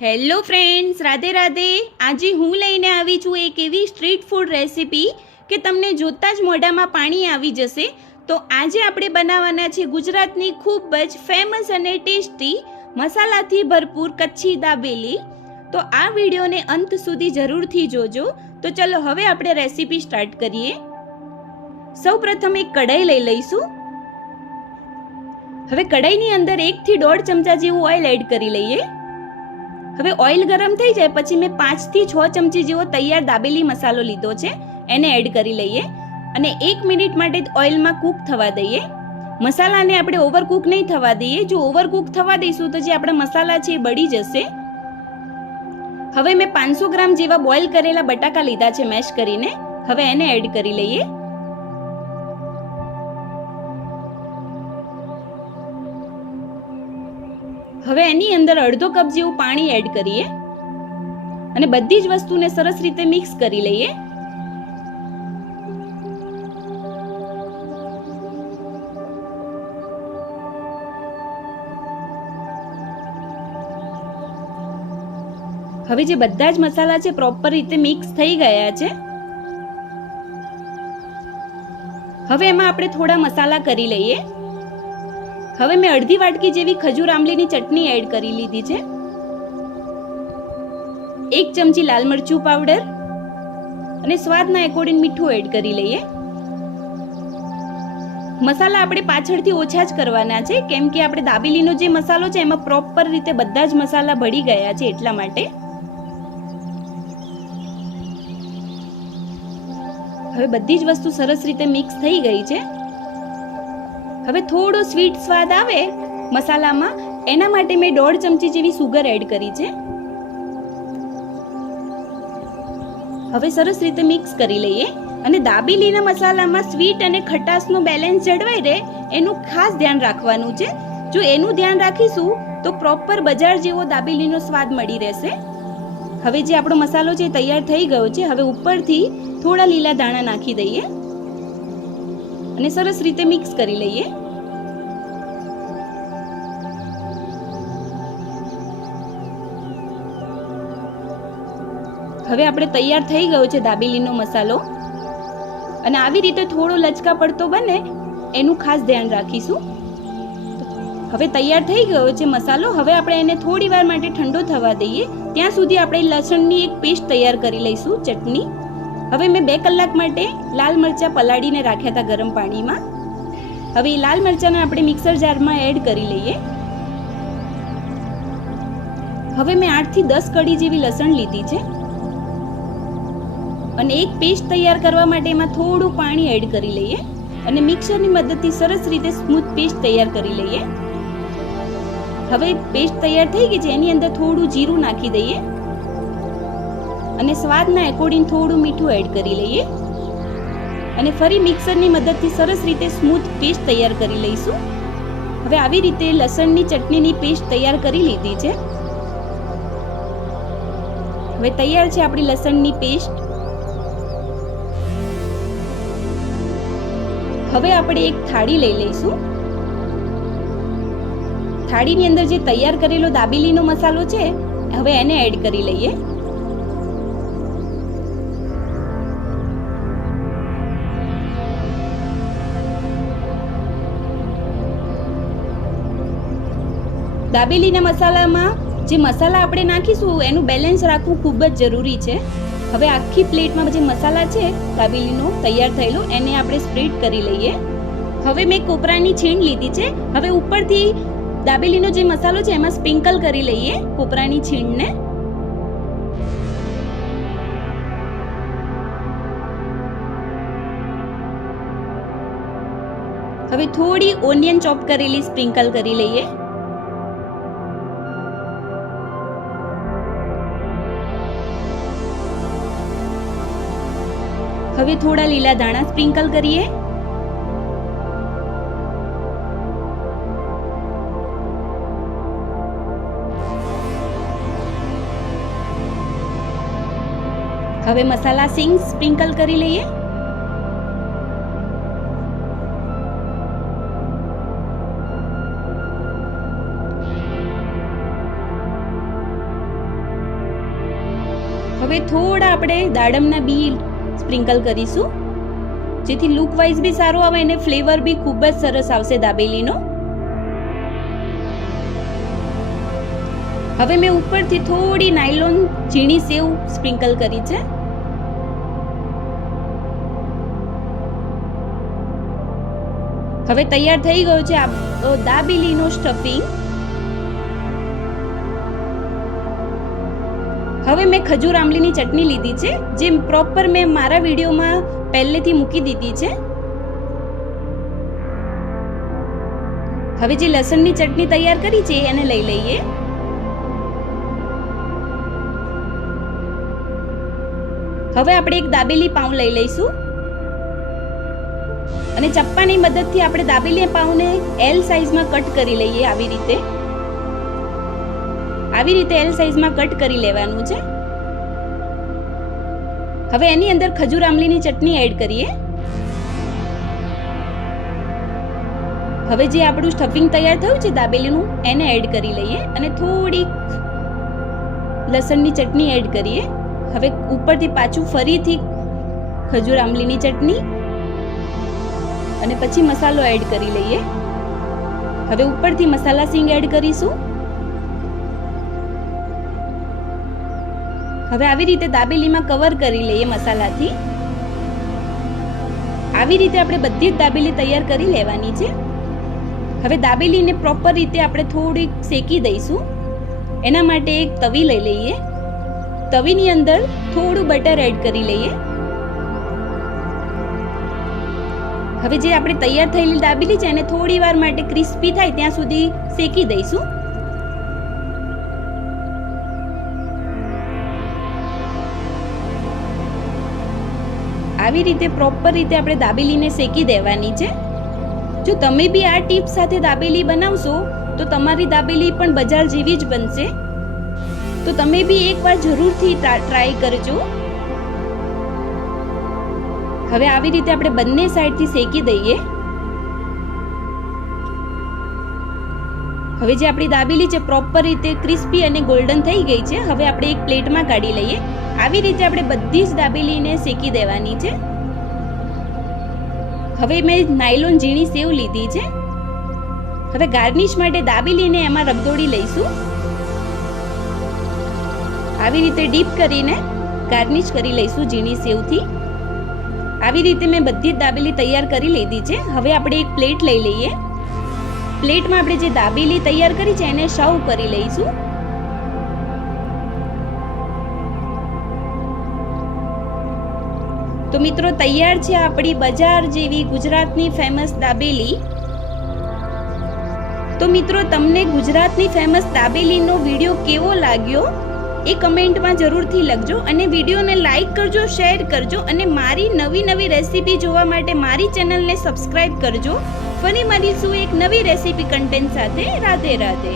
Hello friends, Radhe Radhe. આજે હું લઈને આવી છું એક એવી સ્ટ્રીટ ફૂડ રેસીપી કે તમને જોતાં જ મોઢામાં પાણી આવી જશે. તો આજે આપણે બનાવવાના છે ગુજરાતની ખૂબ જ ફેમસ અને ટેસ્ટી મસાલાથી ભરપૂર કચ્છી દાબેલી. તો આ વિડીયોને અંત સુધી જરૂરથી જોજો. તો ચલો હવે આપણે રેસીપી સ્ટાર્ટ કરીએ. સૌપ્રથમ એક કઢાઈ લઈ લઈશું. હવે કઢાઈની અંદર 1 થી 1.5 ચમચા જેવું ઓઇલ એડ કરી લઈએ. હવે ઓઇલ ગરમ થઈ જાય પછી મેં 5 થી 6 ચમચી જેવો તૈયાર દાબેલી મસાલો લીધો છે, એને એડ કરી લઈએ અને 1 મિનિટ માટે ઓઇલમાં કૂક થવા દઈએ. મસાલાને આપણે ઓવરકૂક નહીં થવા દઈએ. જો ઓવરકૂક થવા દઈશું તો જે આપણા મસાલા છે એ બળી જશે. હવે મેં 500 ગ્રામ જેવા બોઇલ કરેલા બટાકા લીધા છે મેશ કરીને. હવે એને એડ કરી લઈએ. હવે એની અંદર અડધો કપ જેવું પાણી એડ કરીએ અને બધી જ વસ્તુને સરસ રીતે મિક્સ કરી લઈએ. હવે જે બધા જ મસાલા છે પ્રોપર રીતે મિક્સ થઈ ગયા છે. હવે એમાં આપણે થોડા મસાલા કરી લઈએ. હવે મેં અડધી વાટકી જેવી ખજૂર આમલીની ચટણી એડ કરી લીધી છે. 1 ચમચી લાલ મરચું પાવડર અને સ્વાદના એકોર્ડિંગ મીઠું એડ કરી લઈએ. મસાલા આપણે પાછળથી ઓછા જ કરવાના છે, કેમ કે આપણે દાબેલીનો જે મસાલો છે એમાં પ્રોપર રીતે બધા જ મસાલા ભળી ગયા છે એટલા માટે. હવે બધી જ વસ્તુ સરસ રીતે મિક્સ થઈ ગઈ છે. હવે થોડો સ્વીટ સ્વાદ આવે મસાલામાં એના માટે મેં 1.5 ચમચી જેવી સુગર એડ કરી છે. હવે સરસ રીતે મિક્સ કરી લઈએ અને દાબેલીના મસાલામાં સ્વીટ અને ખટાશનો બેલેન્સ જળવાઈ રહે એનું ખાસ ધ્યાન રાખવાનું છે. જો એનું ધ્યાન રાખીશું તો પ્રોપર બજાર જેવો દાબેલીનો સ્વાદ મળી રહેશે. હવે જે આપણો મસાલો છે તૈયાર થઈ ગયો છે. હવે ઉપરથી થોડા લીલા દાણા નાખી દઈએ અને સરસ રીતે મિક્સ કરી લઈએ. હવે આપણે તૈયાર થઈ ગયો છે દાબેલીનો મસાલો અને આવી રીતે થોડો લચકા પડતો બને એનું ખાસ ધ્યાન રાખીશું. હવે તૈયાર થઈ ગયો છે મસાલો. હવે આપણે એને થોડી વાર માટે ઠંડો થવા દઈએ. ત્યાં સુધી આપણે લસણની એક પેસ્ટ તૈયાર કરી લઈશું, ચટણી. હવે મેં 2 કલાક માટે લાલ મરચાં પલાળીને રાખ્યા હતા ગરમ પાણીમાં. હવે એ લાલ મરચાંને આપણે મિક્સર જારમાં એડ કરી લઈએ. હવે મેં 8 થી 10 કળી જેવી લસણ લીધી છે અને એક પેસ્ટ તૈયાર કરવા માટે એમાં થોડું પાણી એડ કરી લઈએ અને મિક્સરની મદદથી સરસ રીતે સ્મૂથ પેસ્ટ તૈયાર કરી લઈએ. હવે પેસ્ટ તૈયાર થઈ ગઈ છે. એની અંદર થોડું જીરું નાખી દઈએ અને સ્વાદના એકોર્ડિંગ થોડું મીઠું એડ કરી લઈએ અને ફરી મિક્સરની મદદથી સરસ રીતે સ્મૂથ પેસ્ટ તૈયાર કરી લઈશું. હવે આવી રીતે લસણની ચટણીની પેસ્ટ તૈયાર કરી લીધી છે. હવે તૈયાર છે આપણી લસણની પેસ્ટ. હવે આપણે એક થાળી લઈ લઈશું. થાળીની અંદર જે તૈયાર કરેલો દાબેલીનો મસાલો છે હવે એને એડ કરી લઈએ. દાબેલીના મસાલામાં જે મસાલા આપણે નાખીશું એનું બેલેન્સ રાખવું ખૂબ જ જરૂરી છે. હવે આખી પ્લેટમાં જે મસાલા છે દાબેલીનો તૈયાર થયેલો એને આપણે સ્પ્રેડ કરી લઈએ. હવે મેં કોપરાની છીણ લીધી છે. હવે ઉપરથી દાબેલીનો જે મસાલો છે એમાં સ્પ્રિંકલ કરી લઈએ કોપરાની છીણને. હવે થોડી ઓનિયન ચોપ કરેલી સ્પ્રિંકલ કરી લઈએ. હવે થોડા લીલા દાણા સ્પ્રિંકલ કરીએ. હવે મસાલા સિંગ સ્પ્રિંકલ કરી લઈએ. હવે થોડા આપણે દાડમના બી સ્પ્રિંકલ કરીશું, જેથી લુક વાઇઝ બી સારો આવે અને ફ્લેવર બી ખૂબ જ સરસ આવશે દાબેલીનો. હવે મેં ઉપરથી થોડી નાયલોન ઝીણી સેવ સ્પ્રિંકલ કરી છે. હવે તૈયાર થઈ ગયો છે આપણો દાબેલીનો સ્ટફિંગ. હવે મેં ખજૂર આમલીની ચટણી લીધી છે, જે પ્રોપર મેં મારા વિડીયોમાં પહેલેથી મૂકી દીધી છે. હવે જે લસણની ચટણી તૈયાર કરી છે એને લઈ લઈએ. હવે આપણે એક દાબેલી પાઉં લઈ લઈશું અને ચપ્પાની મદદથી આપણે દાબેલી પાઉંને એલ સાઈઝમાં કટ કરી લઈએ. આવી રીતે એલ સાઈઝમાં કટ કરી લેવાનું છે. હવે એની અંદર ખજૂર આમલીની ચટણી એડ કરીએ. હવે જે આપણું સ્ટફિંગ તૈયાર થયું છે દાબેલીનું એને એડ કરી લઈએ અને થોડી લસણની ચટણી એડ કરીએ. હવે ઉપરથી પાછું ફરીથી ખજૂર આમલીની ચટણી અને પછી મસાલો એડ કરી લઈએ. હવે ઉપરથી મસાલા સિંગ એડ કરીશું. હવે આવી રીતે દાબેલીમાં કવર કરી લઈએ મસાલાથી. આવી રીતે આપણે બધી જ દાબેલી તૈયાર કરી લેવાની છે. હવે દાબેલીને પ્રોપર રીતે આપણે થોડી શેકી દઈશું. એના માટે એક તવી લઈ લઈએ. તવીની અંદર થોડું બટર એડ કરી લઈએ. હવે જે આપણે તૈયાર થયેલી દાબેલી છે એને થોડી વાર માટે ક્રિસ્પી થાય ત્યાં સુધી શેકી દઈશું. આવી રીતે પ્રોપર રીતે આપણે દાબેલીને શેકી દેવાની છે. જો તમે બી આ ટીપ સાથે દાબેલી બનાવશો તો તમારી દાબેલી પણ બજાર જેવી જ બનશે. તો તમે બી એકવાર જરૂરથી ટ્રાય કરજો. હવે આવી રીતે આપણે બંને સાઈડથી શેકી દઈએ. હવે જે આપણી દાબેલી છે પ્રોપર રીતે ક્રિસ્પી અને ગોલ્ડન થઈ ગઈ છે. હવે આપણે એક પ્લેટમાં કાઢી લઈએ. આવી રીતે આપણે બધી જ દાબેલીને શેકી દેવાની છે. હવે મેં નાયલોન ઝીણી સેવ લીધી છે. હવે ગાર્નિશ માટે દાબેલીને એમાં રગદોળી લઈશું. આવી રીતે ડીપ કરીને ગાર્નિશ કરી લઈશું ઝીણી સેવથી. આવી રીતે મેં બધી જ દાબેલી તૈયાર કરી લીધી છે. હવે આપણે એક પ્લેટ લઈ લઈએ. પ્લેટમાં આપણે જે દાબેલી તૈયાર કરી છે એને સર્વ કરી લઈશું. તો મિત્રો તૈયાર છે આપણી બજાર જેવી ગુજરાતની ફેમસ દાબેલી. તો મિત્રો તમને ગુજરાતની ફેમસ દાબેલીનો વિડીયો કેવો લાગ્યો એ કમેન્ટમાં જરૂરથી લખજો અને વિડીયોને લાઈક કરજો, શેર કરજો અને મારી નવી રેસીપી જોવા માટે મારી ચેનલને સબસ્ક્રાઇબ કરજો. ફરી મળીશું એક નવી રેસીપી કન્ટેન્ટ સાથે. રાધે રાધે.